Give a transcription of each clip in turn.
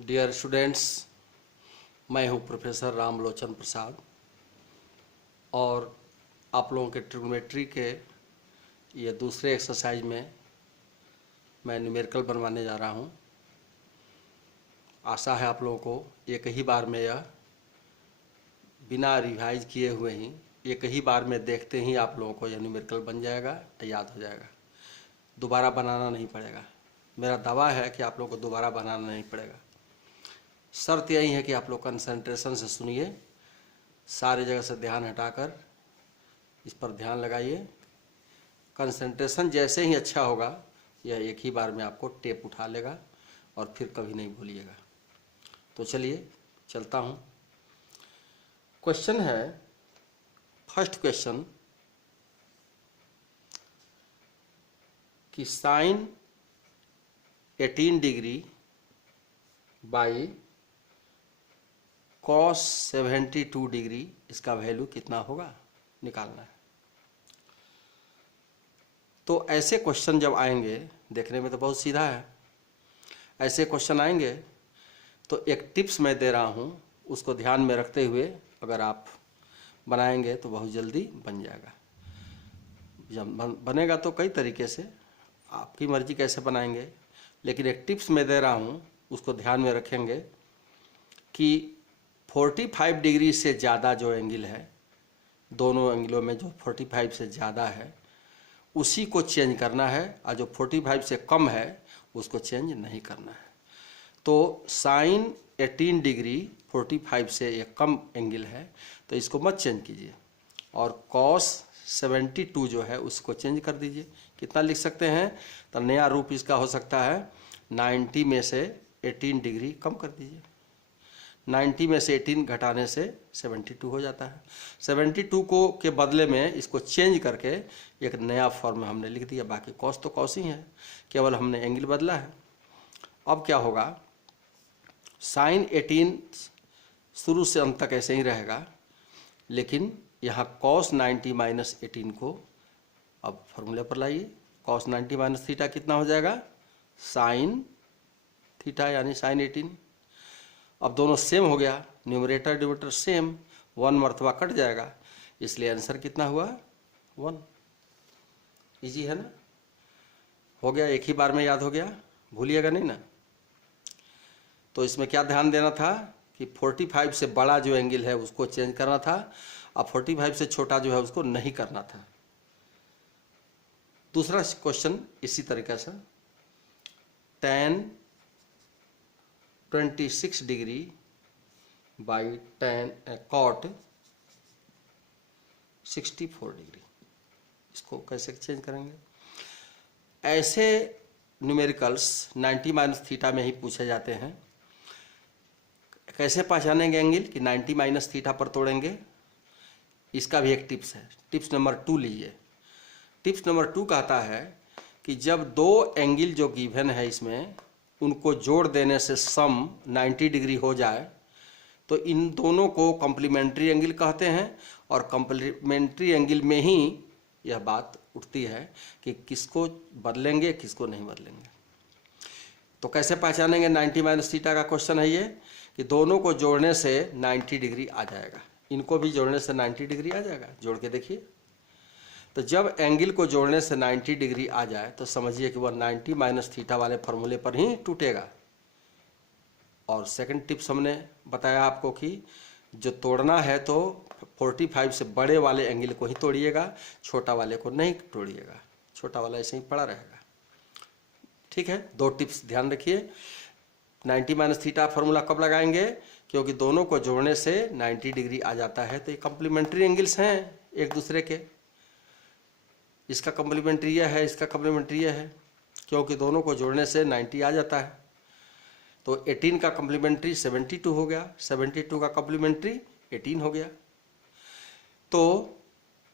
Dear students, मैं हूं professor Ramlochan प्रसाद और आप लोगों के ट्रिग्नोमेट्री के ये दूसरे एक्सरसाइज में मैं न्यूमेरिकल बनवाने जा रहा हूं। आशा है आप लोगों को एक ही बार में यह बिना रिवाइज किए हुए ही एक ही बार में देखते ही आप लोगों को यह न्यूमेरिकल बन जाएगा, याद हो जाएगा, दोबारा बनाना नहीं पड़ेगा। मेरा दावा है कि आप लोगों को दोबारा बनाना नहीं पड़ेगा। शर्त यही है कि आप लोग कंसंट्रेशन से सुनिए, सारी जगह से ध्यान हटाकर इस पर ध्यान लगाइए। कंसंट्रेशन जैसे ही अच्छा होगा यह एक ही बार में आपको टेप उठा लेगा और फिर कभी नहीं भूलिएगा। तो चलिए चलता हूँ। क्वेश्चन है, फर्स्ट क्वेश्चन कि sine 18 degree by cos 72 degree, इसका वैल्यू कितना होगा निकालना है। तो ऐसे क्वेश्चन जब आएंगे, देखने में तो बहुत सीधा है, ऐसे क्वेश्चन आएंगे तो एक टिप्स मैं दे रहा हूँ, उसको ध्यान में रखते हुए अगर आप बनाएंगे तो बहुत जल्दी बन जाएगा। जब बनेगा तो कई तरीके से, आपकी मर्जी कैसे बनाएंगे, लेकिन एक टिप्स मैं दे रहा हूँ, उसको ध्यान में रखेंगे कि 45 डिग्री से ज़्यादा जो एंगल है, दोनों एंगलों में जो 45 से ज़्यादा है उसी को चेंज करना है, और जो 45 से कम है उसको चेंज नहीं करना है। तो साइन 18 डिग्री 45 से एक कम एंगल है तो इसको मत चेंज कीजिए, और कॉस 72 जो है उसको चेंज कर दीजिए। कितना लिख सकते हैं, तो नया रूप इसका हो सकता है 90 में से 18 डिग्री कम कर दीजिए। 90 में से 18 घटाने से 72 हो जाता है। 72 को के बदले में इसको चेंज करके एक नया फॉर्म हमने लिख दिया। बाकी कॉस तो कॉस ही है, केवल हमने एंगल बदला है। अब क्या होगा, साइन 18 शुरू से अंत तक ऐसे ही रहेगा, लेकिन यहाँ कॉस 90 माइनस 18 को अब फॉर्मूले पर लाइए। कॉस 90 माइनस थीटा कितना हो जाएगा, साइन थीटा यानी साइन 18। अब दोनों सेम हो गया, न्यूमरेटर डिनोमिनेटर सेम, 1 मरतबा कट जाएगा, इसलिए आंसर कितना हुआ 1। इजी है ना, हो गया, एक ही बार में याद हो गया, भूलिएगा नहीं ना। तो इसमें क्या ध्यान देना था कि 45 से बड़ा जो एंगल है उसको चेंज करना था, और 45 से छोटा जो है उसको नहीं करना था। दूसरा क्वेश्चन इसी तरीके से, tan 26 degree by cot 64 degree, इसको कैसे चेंज करेंगे। ऐसे न्यूमेरिकल्स 90 माइनस थीटा में ही पूछे जाते हैं। कैसे पहचानेंगे एंगल कि 90 माइनस थीटा पर तोड़ेंगे, इसका भी एक टिप्स है। टिप्स नंबर 2 लीजिए। टिप्स नंबर 2 कहता है कि जब दो एंगल जो गिवन है इसमें उनको जोड़ देने से सम 90 डिग्री हो जाए तो इन दोनों को कॉम्प्लीमेंट्री एंगल कहते हैं, और कॉम्प्लीमेंट्री एंगल में ही यह बात उठती है कि किसको बदलेंगे किसको नहीं बदलेंगे। तो कैसे पहचानेंगे 90 माइनस थीटा का क्वेश्चन है ये, कि दोनों को जोड़ने से 90 डिग्री आ जाएगा, इनको भी जोड़ने से 90 डिग्री आ जाएगा। जोड़ के देखिए, तो जब एंगल को जोड़ने से 90 डिग्री आ जाए तो समझिए कि वह 90 माइनस थीटा वाले फॉर्मूले पर ही टूटेगा। और सेकंड टिप्स हमने बताया आपको कि जो तोड़ना है तो 45 से बड़े वाले एंगल को ही तोड़िएगा, छोटा वाले को नहीं तोड़िएगा, छोटा वाला ऐसे ही पड़ा रहेगा। ठीक है, दो टिप्स ध्यान रखिए। 90 माइनस थीटा फॉर्मूला कब लगाएंगे, क्योंकि दोनों को जोड़ने से 90 डिग्री आ जाता है, तो ये कॉम्प्लीमेंट्री एंगल्स हैं एक दूसरे के। इसका कॉम्प्लीमेंट्री यह है, इसका कॉम्प्लीमेंट्री यह है, क्योंकि दोनों को जोड़ने से 90 आ जाता है। तो 18 का कॉम्प्लीमेंट्री 72 हो गया, 72 का कॉम्प्लीमेंट्री 18 हो गया। तो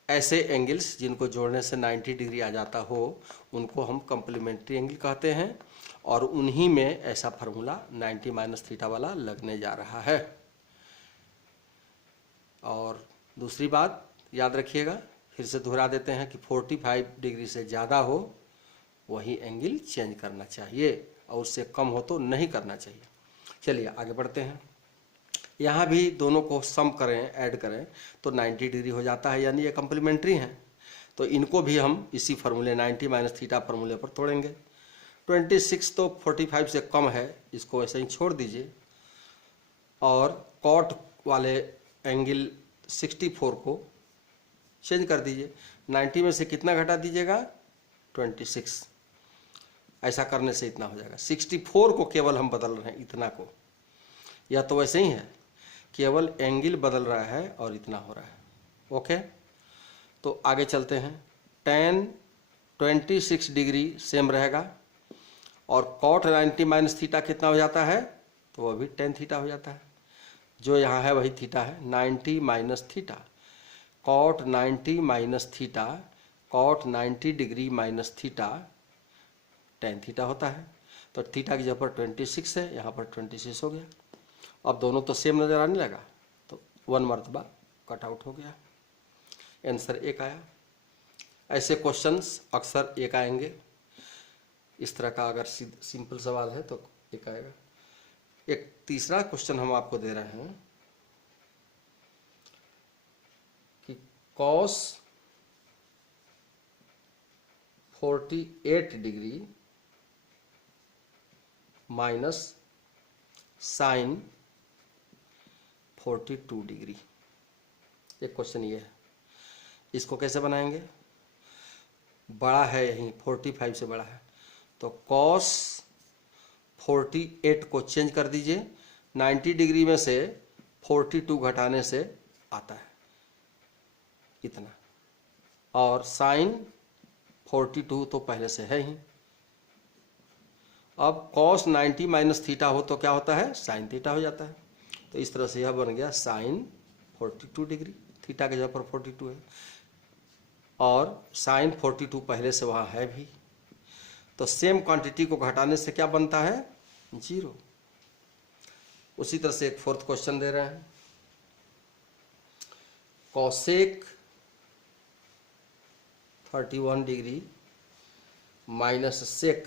ऐसे एंगल्स जिनको जोड़ने से 90 डिग्री आ जाता हो उनको हम कॉम्प्लीमेंट्री एंगल कहते हैं, और उन्हीं में ऐसा फार्मूला 90 माइनस थीटा वाला लगने जा रहा है। और दूसरी बात याद रखिएगा, फिर से दोहरा देते हैं कि 45 डिग्री से ज़्यादा हो वही एंगल चेंज करना चाहिए, और उससे कम हो तो नहीं करना चाहिए। चलिए आगे बढ़ते हैं। यहाँ भी दोनों को सम करें, ऐड करें तो 90 डिग्री हो जाता है, यानी ये कम्प्लीमेंट्री हैं। तो इनको भी हम इसी फार्मूले 90 माइनस थीटा फार्मूले पर तोड़ेंगे। 26 तो 45 से कम है, इसको ऐसे ही छोड़ दीजिए और कॉट वाले एंगल 64 को चेंज कर दीजिए। 90 में से कितना घटा दीजिएगा? 26। ऐसा करने से इतना हो जाएगा। 64 को केवल हम बदल रहे हैं, इतना को, या तो वैसे ही है, केवल एंगल बदल रहा है और इतना हो रहा है। ओके, तो आगे चलते हैं। tan 26 डिग्री सेम रहेगा और कॉट 90 माइनस थीटा कितना हो जाता है? तो वह भी tan थीटा हो जाता है। जो यहाँ है वही थीटा है, 90 minus theta, cot 90 minus theta, cot 90 degree minus theta tan theta होता है। तो थीटा की जगह पर 26 है, यहाँ पर 26 हो गया। अब दोनों तो सेम नज़र आने लगा, तो 1 मरतबा कट आउट हो गया, आंसर 1 आया। ऐसे क्वेश्चंस अक्सर 1 आएंगे। इस तरह का अगर सिंपल सवाल है तो 1 आएगा। एक तीसरा क्वेश्चन हम आपको दे रहे हैं कि cos 48 degree minus sine 42 degree. एक क्वेश्चन ये है, इसको कैसे बनाएंगे? बड़ा है यहीं, 45 से बड़ा है, तो cos 48 को चेंज कर दीजिए। 90 डिग्री में से 42 घटाने से आता है इतना, और साइन 42 तो पहले से है ही। अब cos 90 माइनस थीटा हो तो क्या होता है? साइन थीटा हो जाता है। तो इस तरह से यह बन गया साइन 42 डिग्री, थीटा के जगह पर 42 है और साइन 42 पहले से वहाँ है भी। तो सेम क्वांटिटी को घटाने से क्या बनता है? 0। उसी तरह से एक 4th क्वेश्चन दे रहे हैं, cosec 31 degree minus sec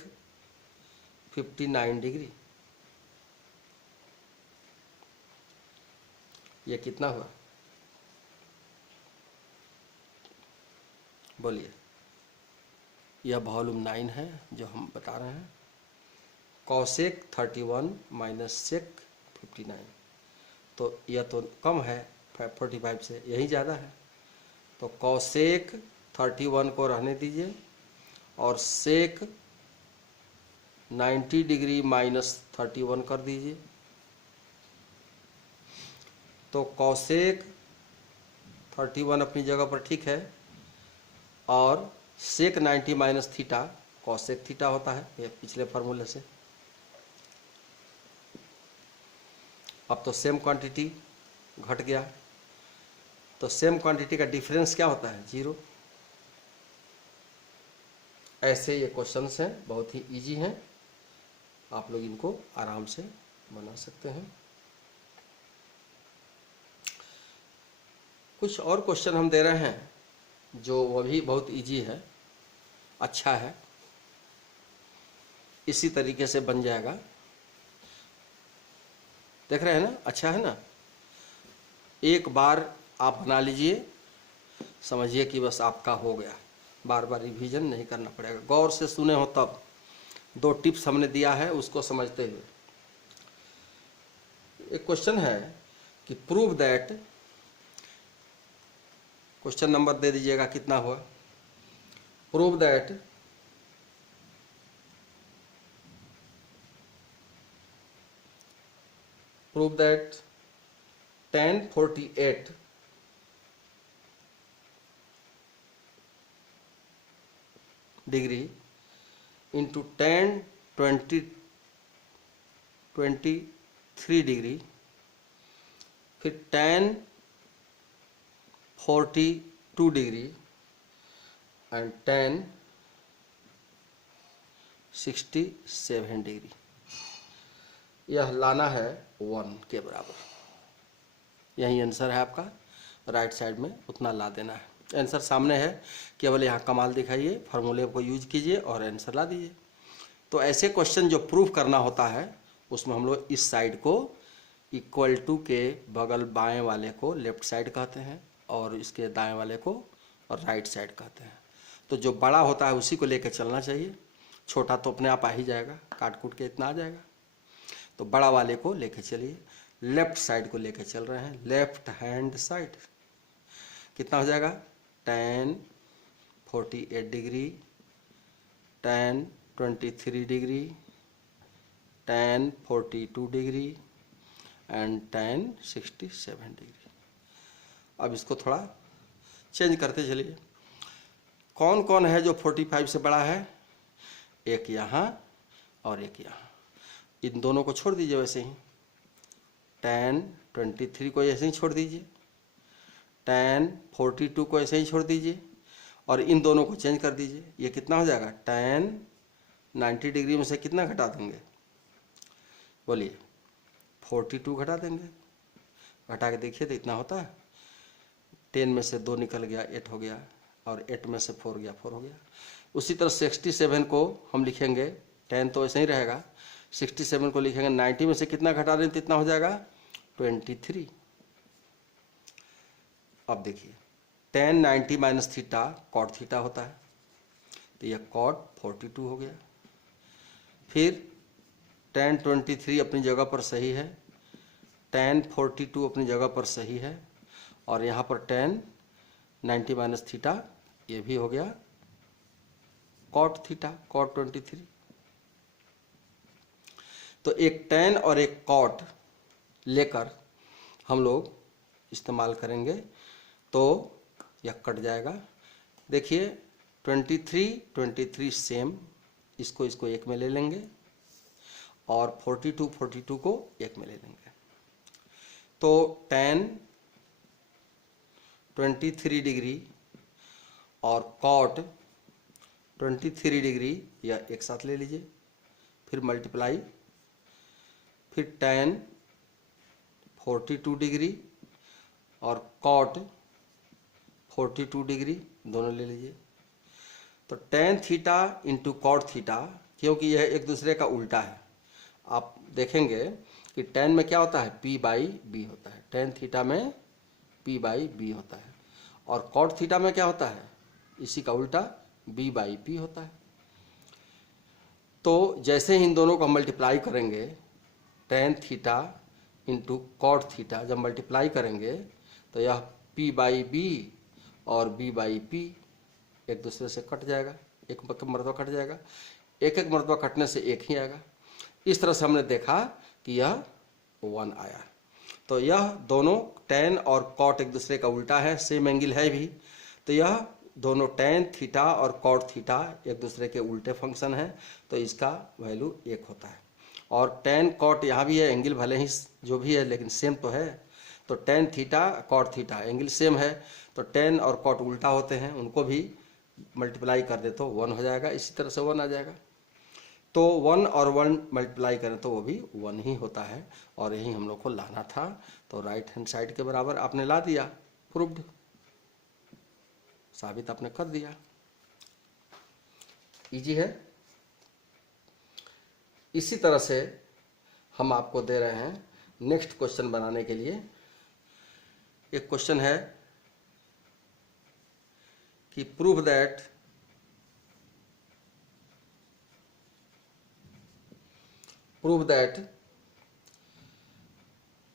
59 degree, ये कितना हुआ? बोलिए। यह वॉल्यूम 9 है जो हम बता रहे हैं। कॉसेक 31 माइनस सेक 59, तो यह तो कम है 45 से, यही ज़्यादा है। तो कॉसेक 31 को रहने दीजिए और सेक 90 डिग्री माइनस 31 कर दीजिए। तो कॉसेक 31 अपनी जगह पर ठीक है और सेक 90 माइनस थीटा कॉसेक थीटा होता है, ये पिछले फार्मूले से। अब तो सेम क्वांटिटी घट गया, तो सेम क्वांटिटी का डिफरेंस क्या होता है? 0। ऐसे ये क्वेश्चंस हैं, बहुत ही इजी हैं, आप लोग इनको आराम से बना सकते हैं। कुछ और क्वेश्चन हम दे रहे हैं जो वह भी बहुत इजी है, अच्छा है, इसी तरीके से बन जाएगा। देख रहे हैं ना, अच्छा है ना? एक बार आप बना लीजिए, समझिए कि बस आपका हो गया, बार बार रिवीजन नहीं करना पड़ेगा। गौर से सुने हो तब। 2 टिप्स हमने दिया है, उसको समझते हुए। एक क्वेश्चन है कि प्रूव दैट, क्वेश्चन नंबर दे दीजिएगा कितना हुआ। Prove that tan 48 degree into tan 23 degree, फिर tan 42 degree and tan 67 degree, यह लाना है 1 के बराबर। यही आंसर है आपका, राइट साइड में उतना ला देना है। आंसर सामने है, केवल यहाँ कमाल दिखाइए, फार्मूले को यूज कीजिए और आंसर ला दीजिए। तो ऐसे क्वेश्चन जो प्रूफ करना होता है उसमें हम लोग इस साइड को इक्वल टू के बगल बाएं वाले को लेफ्ट साइड कहते हैं और इसके दाएं वाले को और राइट साइड कहते हैं। तो जो बड़ा होता है उसी को लेकर चलना चाहिए, छोटा तो अपने आप आ ही जाएगा, काट कूट के इतना आ जाएगा। तो बड़ा वाले को लेके चलिए, लेफ्ट साइड को लेके चल रहे हैं, लेफ्ट हैंड साइड। कितना हो जाएगा? tan 48 degree, tan 23 degree, tan 42 degree and tan 67 degree. अब इसको थोड़ा चेंज करते चलिए। कौन कौन है जो 45 से बड़ा है? एक यहाँ और एक यहाँ। इन दोनों को छोड़ दीजिए वैसे ही, tan 23 को ऐसे ही छोड़ दीजिए, tan 42 को ऐसे ही छोड़ दीजिए और इन दोनों को चेंज कर दीजिए। ये कितना हो जाएगा? tan 90 डिग्री में से कितना घटा देंगे? बोलिए। 42 घटा देंगे। घटा के देखिए तो इतना होता है। 10 में से 2 निकल गया, 8 हो गया, और 8 में से 4 गया, 4 हो गया। उसी तरह 67 को हम लिखेंगे, 10 तो ऐसे ही रहेगा, 67 को लिखेंगे, 90 में से कितना घटा दें तो इतना हो जाएगा? 23। अब देखिए, tan 90 minus theta cot theta होता है, तो यह कॉट 42 हो गया। फिर tan 23 अपनी जगह पर सही है, tan 42 अपनी जगह पर सही है, और यहाँ पर tan 90 माइनस थीटा ये भी हो गया कॉट थीटा, कॉट 23। तो एक tan और एक कॉट लेकर हम लोग इस्तेमाल करेंगे तो यह कट जाएगा। देखिए 23 सेम, इसको एक में ले लेंगे और 42 को एक में ले लेंगे। तो tan 23 डिग्री और कॉट 23 डिग्री यह एक साथ ले लीजिए, फिर मल्टीप्लाई, फिर tan 42 डिग्री और कॉट 42 डिग्री दोनों ले लीजिए। तो tan theta into cot theta, क्योंकि यह एक दूसरे का उल्टा है, आप देखेंगे कि tan में क्या होता है? p/b होता है, tan थीटा में p/b होता है, और कॉट थीटा में क्या होता है? इसी का उल्टा b/p होता है। तो जैसे ही इन दोनों को मल्टीप्लाई करेंगे, tan theta into cot theta जब मल्टीप्लाई करेंगे तो यह p/b और b/p एक दूसरे से कट जाएगा, एक मरतबा कट जाएगा, एक मरतबा कटने से एक ही आएगा। इस तरह से हमने देखा कि यह 1 आया। तो यह दोनों tan और कॉट एक दूसरे का उल्टा है, सेम एंगल है भी, तो यह दोनों tan थीटा और कॉट थीटा एक दूसरे के उल्टे फंक्शन है, तो इसका वैल्यू 1 होता है। और tan कॉट यहाँ भी है, एंगल भले ही जो भी है लेकिन सेम तो है, तो tan theta cot theta angle same है, तो tan और कॉट उल्टा होते हैं, उनको भी मल्टीप्लाई कर दे तो 1 हो जाएगा, इसी तरह से 1 आ जाएगा। तो 1 और 1 मल्टीप्लाई करें तो वो भी 1 ही होता है, और यही हम लोग को लाना था। तो राइट हैंड साइड के बराबर आपने ला दिया, प्रूव्ड, साबित आपने कर दिया। इजी है। इसी तरह से हम आपको दे रहे हैं नेक्स्ट क्वेश्चन बनाने के लिए। एक क्वेश्चन है कि प्रूव दैट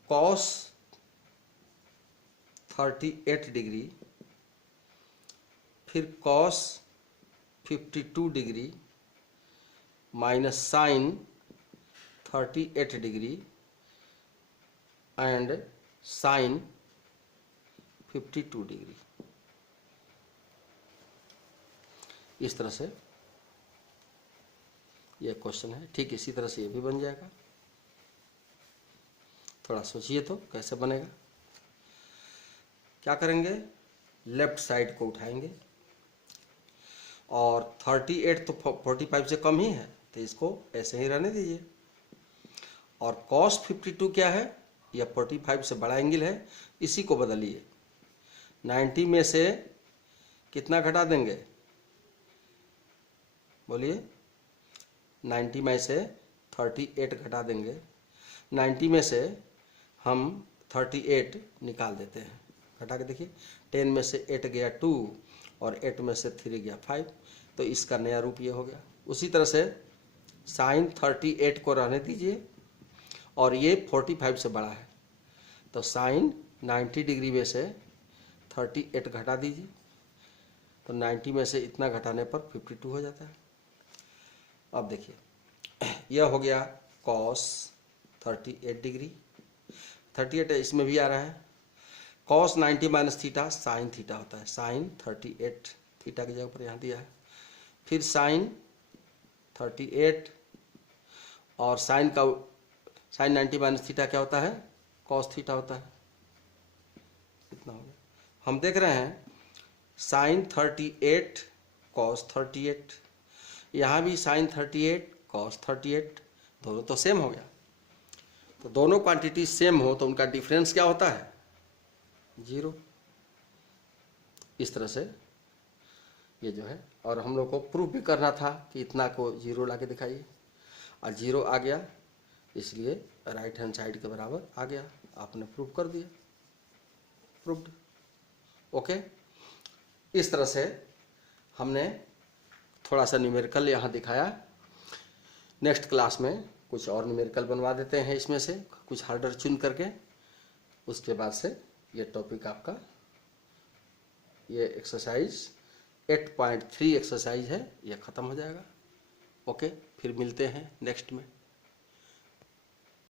cos 38 डिग्री, फिर cos 52 degree minus sine 38 degree and sine 52 degree. इस तरह से यह क्वेश्चन है। ठीक इसी तरह से ये भी बन जाएगा। थोड़ा सोचिए तो कैसे बनेगा। क्या करेंगे? लेफ्ट साइड को उठाएंगे, और 38 तो 45 से कम ही है, तो इसको ऐसे ही रहने दीजिए। और cos 52 क्या है? यह 45 से बड़ा एंगल है, इसी को बदलिए। 90 में से कितना घटा देंगे? बोलिए। 90 में से 38 घटा देंगे। 90 में से हम 38 निकाल देते हैं। घटा के देखिए, 10 में से 8 गया 2 और 8 में से 3 गया 5, तो इसका नया रूप ये हो गया। उसी तरह से साइन 38 को रहने दीजिए और ये 45 से बड़ा है, तो साइन 90 डिग्री में से 38 घटा दीजिए, तो 90 में से इतना घटाने पर 52 हो जाता है। अब देखिए, यह हो गया कॉस 38 डिग्री, 38 इसमें भी आ रहा है। Cos 90 minus theta sine theta होता है, साइन 38 थीटा की जगह पर यहाँ दिया है। फिर साइन 38 और साइन 90 माइनस थीटा क्या होता है, कॉस थीटा होता है। इतना हो गया। हम देख रहे हैं साइन 38 कॉस 38, यहाँ भी साइन 38 कॉस 38, दोनों तो सेम हो गया। तो दोनों क्वांटिटी सेम हो तो उनका डिफरेंस क्या होता है, 0। इस तरह से ये जो है, और हम लोग को प्रूफ भी करना था कि इतना को 0 ला के दिखाइए, और 0 आ गया, इसलिए राइट हैंड साइड के बराबर आ गया। आपने प्रूफ कर दिया, प्रूफ्ड। ओके, इस तरह से हमने थोड़ा सा न्यूमेरिकल यहाँ दिखाया। नेक्स्ट क्लास में कुछ और न्यूमेरिकल बनवा देते हैं, इसमें से कुछ हार्डर चुन करके। उसके बाद से ये टॉपिक आपका, ये एक्सरसाइज 8.3 एक्सरसाइज है, ये ख़त्म हो जाएगा। ओके, फिर मिलते हैं नेक्स्ट में।